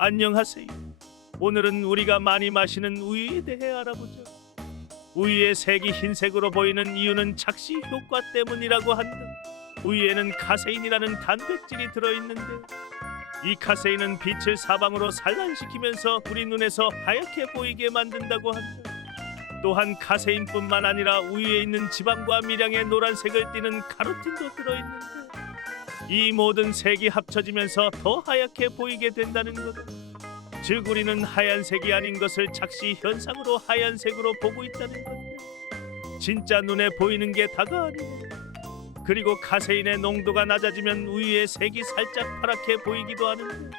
안녕하세요. 오늘은 우리가 많이 마시는 우유에 대해 알아보죠. 우유의 색이 흰색으로 보이는 이유는 착시 효과 때문이라고 한다. 우유에는 카세인이라는 단백질이 들어있는데 이 카세인은 빛을 사방으로 산란시키면서 우리 눈에서 하얗게 보이게 만든다고 한다. 또한 카세인뿐만 아니라 우유에 있는 지방과 미량의 노란색을 띠는 카로틴도 들어있는데 이 모든 색이 합쳐지면서 더 하얗게 보이게 된다는 거다. 즉 우리는 하얀색이 아닌 것을 착시 현상으로 하얀색으로 보고 있다는 건데 진짜 눈에 보이는 게 다가 아니네. 그리고 카세인의 농도가 낮아지면 우유의 색이 살짝 파랗게 보이기도 하는데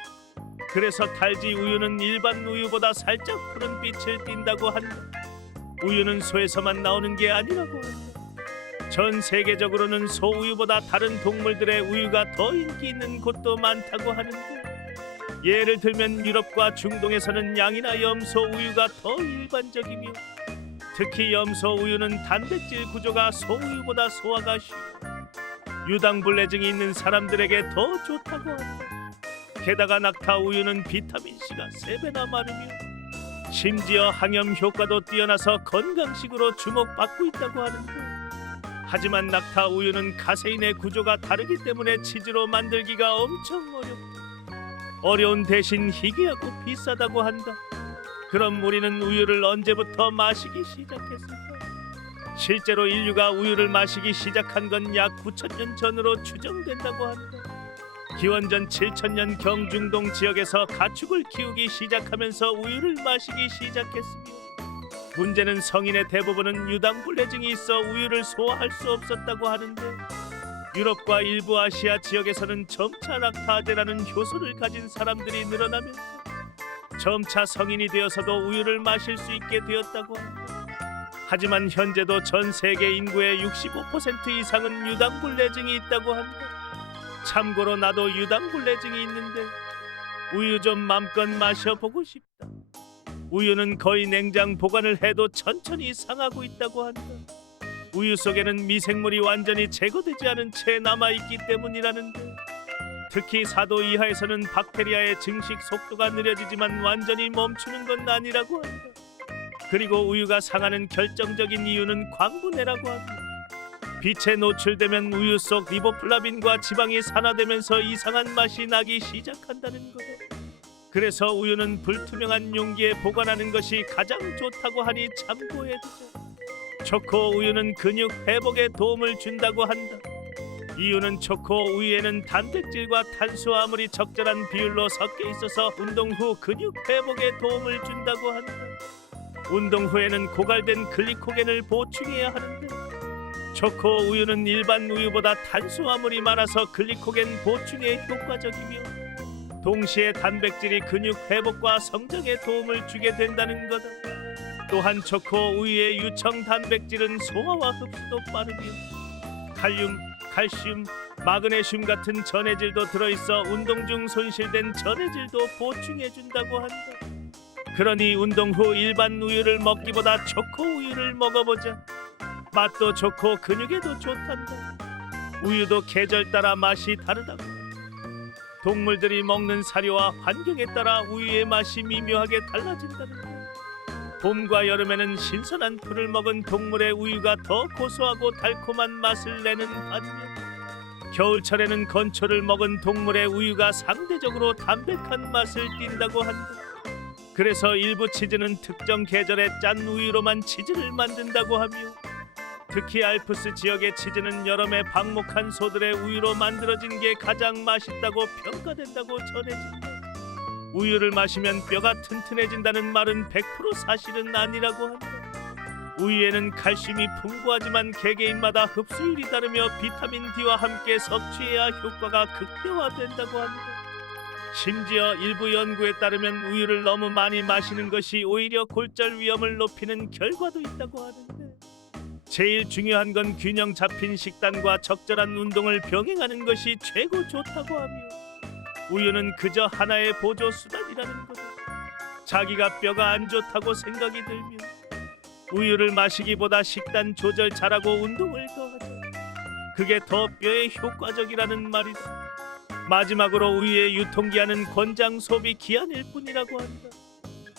그래서 탈지 우유는 일반 우유보다 살짝 푸른 빛을 띈다고 한다. 우유는 소에서만 나오는 게 아니라고 한다. 전 세계적으로는 소우유보다 다른 동물들의 우유가 더 인기 있는 곳도 많다고 하는데 예를 들면 유럽과 중동에서는 양이나 염소 우유가 더 일반적이며 특히 염소 우유는 단백질 구조가 소우유보다 소화가 쉬워 유당불내증이 있는 사람들에게 더 좋다고 한다. 게다가 낙타 우유는 비타민C가 3배나 많으며 심지어 항염 효과도 뛰어나서 건강식으로 주목받고 있다고 하는데 하지만 낙타 우유는 카세인의 구조가 다르기 때문에 치즈로 만들기가 엄청 어렵다. 어려운 대신 희귀하고 비싸다고 한다. 그럼 우리는 우유를 언제부터 마시기 시작했을까? 실제로 인류가 우유를 마시기 시작한 건 약 9,000년 전으로 추정된다고 한다. 기원전 7,000년 경중동 지역에서 가축을 키우기 시작하면서 우유를 마시기 시작했으며 문제는 성인의 대부분은 유당불내증이 있어 우유를 소화할 수 없었다고 하는데 유럽과 일부 아시아 지역에서는 점차 락타제라는 효소를 가진 사람들이 늘어나면서 점차 성인이 되어서도 우유를 마실 수 있게 되었다고 한다. 하지만 현재도 전 세계 인구의 65% 이상은 유당불내증이 있다고 한다. 참고로 나도 유당불내증이 있는데 우유 좀 맘껏 마셔보고 싶다. 우유는 거의 냉장 보관을 해도 천천히 상하고 있다고 한다. 우유 속에는 미생물이 완전히 제거되지 않은 채 남아있기 때문이라는데 특히 4도 이하에서는 박테리아의 증식 속도가 느려지지만 완전히 멈추는 건 아니라고 한다. 그리고 우유가 상하는 결정적인 이유는 광분해라고 합니다. 빛에 노출되면 우유 속 리보플라빈과 지방이 산화되면서 이상한 맛이 나기 시작한다는 거다. 그래서 우유는 불투명한 용기에 보관하는 것이 가장 좋다고 하니 참고해두자. 초코 우유는 근육 회복에 도움을 준다고 한다. 이유는 초코 우유에는 단백질과 탄수화물이 적절한 비율로 섞여 있어서 운동 후 근육 회복에 도움을 준다고 한다. 운동 후에는 고갈된 글리코겐을 보충해야 하는데 초코 우유는 일반 우유보다 탄수화물이 많아서 글리코겐 보충에 효과적이며 동시에 단백질이 근육 회복과 성장에 도움을 주게 된다는 거다. 또한 초코 우유의 유청 단백질은 소화와 흡수도 빠르며 칼륨, 칼슘, 마그네슘 같은 전해질도 들어있어 운동 중 손실된 전해질도 보충해준다고 한다. 그러니 운동 후 일반 우유를 먹기보다 초코 우유를 먹어보자. 맛도 좋고 근육에도 좋단다. 우유도 계절 따라 맛이 다르다고. 동물들이 먹는 사료와 환경에 따라 우유의 맛이 미묘하게 달라진다는 것. 봄과 여름에는 신선한 풀을 먹은 동물의 우유가 더 고소하고 달콤한 맛을 내는 반면 겨울철에는 건초를 먹은 동물의 우유가 상대적으로 담백한 맛을 띈다고 한다. 그래서 일부 치즈는 특정 계절에 짠 우유로만 치즈를 만든다고 하며 특히 알프스 지역의 치즈는 여름에 방목한 소들의 우유로 만들어진 게 가장 맛있다고 평가된다고 전해진다. 우유를 마시면 뼈가 튼튼해진다는 말은 100% 사실은 아니라고 한다. 우유에는 칼슘이 풍부하지만 개개인마다 흡수율이 다르며 비타민 D와 함께 섭취해야 효과가 극대화된다고 한다. 심지어 일부 연구에 따르면 우유를 너무 많이 마시는 것이 오히려 골절 위험을 높이는 결과도 있다고 하는데 제일 중요한 건 균형 잡힌 식단과 적절한 운동을 병행하는 것이 최고 좋다고 하며 우유는 그저 하나의 보조 수단이라는 거다. 자기가 뼈가 안 좋다고 생각이 들면 우유를 마시기보다 식단 조절 잘하고 운동을 더 하자. 그게 더 뼈에 효과적이라는 말이다. 마지막으로 우유의 유통기한은 권장 소비 기한일 뿐이라고 한다.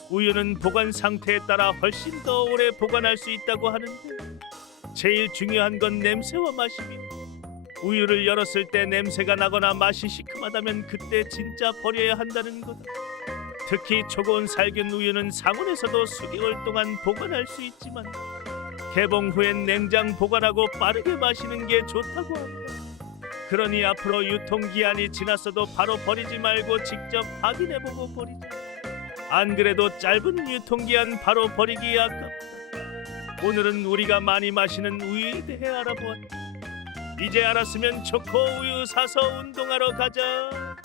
우유는 보관 상태에 따라 훨씬 더 오래 보관할 수 있다고 하는데 제일 중요한 건 냄새와 맛이며 우유를 열었을 때 냄새가 나거나 맛이 시큼하다면 그때 진짜 버려야 한다는 거다. 특히 초고온 살균 우유는 상온에서도 수개월 동안 보관할 수 있지만 개봉 후엔 냉장 보관하고 빠르게 마시는 게 좋다고 한다. 그러니 앞으로 유통기한이 지났어도 바로 버리지 말고 직접 확인해보고 버리자. 안 그래도 짧은 유통기한 바로 버리기 아깝다. 오늘은 우리가 많이 마시는 우유에 대해 알아보았다. 이제 알았으면 초코 우유 사서 운동하러 가자.